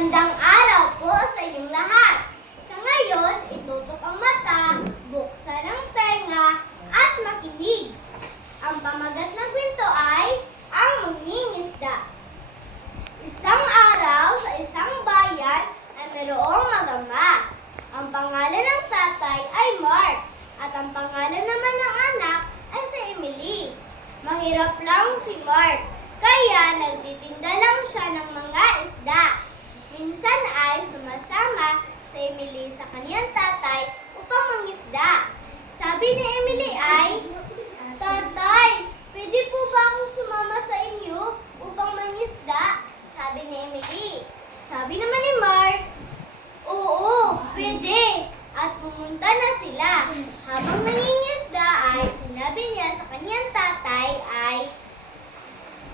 Magandang araw po sa inyong lahat. Sa ngayon, itutok ang mata, buksan ang tenga, at makinig. Ang pamagat ng kwento ay ang mangingisda. Isang araw sa isang bayan ay mayroong mag-ama. Ang pangalan ng tatay ay Mark at ang pangalan naman ng anak ay si Emily. Mahirap lang si Mark, kaya nagtitinda lang siya ng mga isda. Minsan ay sumasama si Emily sa kaniyang tatay upang mangisda. Sabi ni Emily ay, "Tatay, pwede po ba akong sumama sa inyo upang mangisda?" Sabi ni Emily. Sabi naman ni Mark, "Oo, pwede." At pumunta na sila. Habang nangingisda ay sinabi niya sa kaniyang tatay ay,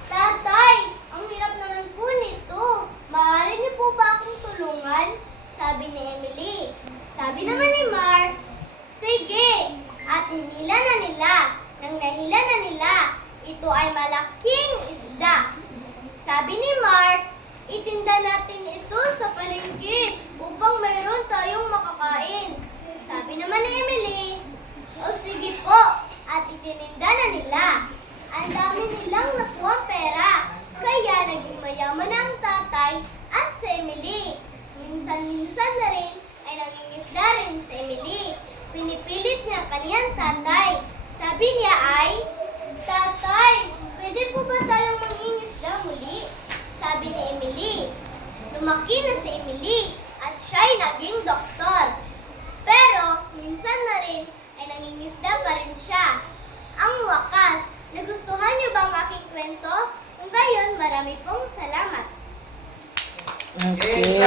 "Tatay, ang hirap naman po nito. Maaari niyo po ba akong tulungan?" Sabi ni Emily. Sabi naman ni Mark, "Sige." At hinila na nila. Nang nahila na nila, ito ay malaking isda. Sabi ni Mark, "Itinda natin ito sa palengke upang mayroon tayong makakain." Sabi naman ni Emily, "O sige po." At itininda na nila. Ang dami nilang nakuha pera, kaya naging mayaman ang tatay at si Emily. Minsan-minsan na rin ay nangingisda rin si Emily. Pinipilit niya kaniyang tatay. Sabi niya ay, "Tatay, pwede po ba tayong mangingisda muli?" Sabi ni Emily. Lumaki na si Emily at siya'y naging doktor. Pero minsan na rin ay nangingisda pa rin siya. Ang wakas, nagustuhan niyo ba ang aking kwento? Kung gayon, marami pong salamat. Okay.